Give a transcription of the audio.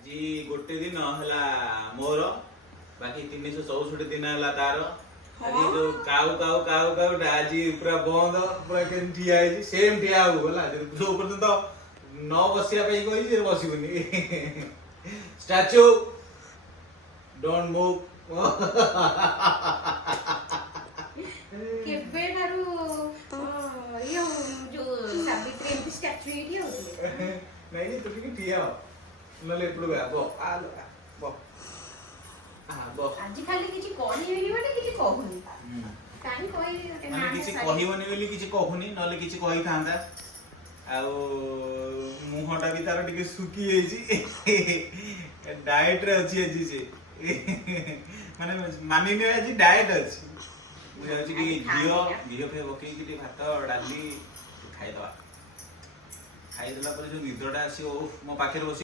ଆଜି ଗୋଟେ ଦିନ ହେଲା ମୋର ବାକି 364 ଦିନ ହେଲା ତାର। ଆଜି ଯୋଉ କାଉ କାଉ କାଉ କାଉଟା ଆଜି ପୁରା ବନ୍ଦ ପୁରା କେମିତି ଠିଆ ହେଇଛି ସେମ୍ ଠିଆ ହବୁ ହେଲା ଯୋଉ ପର୍ଯ୍ୟନ୍ତ ନ ବସିବା ପାଇଁ କହିଛି ସେ ବସିବୁନି। Statue don't move. କେବେଠାରୁ ଇଏ ଯୋଉ ସାବିତ୍ରୀ ଏମିତି ଷ୍ଟାଚୁ ଏଇଠି ହଉଥିଲେ? ନାଇଁ ତୁ ଟିକେ ଠିଆ ହ ନହେଲେ ଏପଟକୁ ଆ ବ ଆ ବ ଆଜି ଖାଲି କିଛି କହିବିନି ମାନେ କିଛି କହୁନି। କାହିଁ କହିବି ଗୋଟେ ମାନେ କିଛି କହିବନି ବୋଲି କିଛି କହୁନି ନହେଲେ କିଛି କହିଥାନ୍ତା। ଆଉ ମୁହଁଟା ବି ତାର ଟିକେ ଶୁକି ଯାଇଛି ଡାଏଟ ରେ ଅଛି ଆଜି ସେ ମାନେ ମାନିନି ଆଜି ଡାଏଟ ଅଛି। ମୁଁ ଯାଉଛି ଟିକେ ଘିଅ ଫିଅ ପକେଇକି ଟିକେ ଭାତ ଡାଲି ଖାଇଦବା। ଖାଇଦେଲା ପରେ ଯୋଉ ନିଦଟା ଆସିବ ମୋ ପାଖରେ ବସି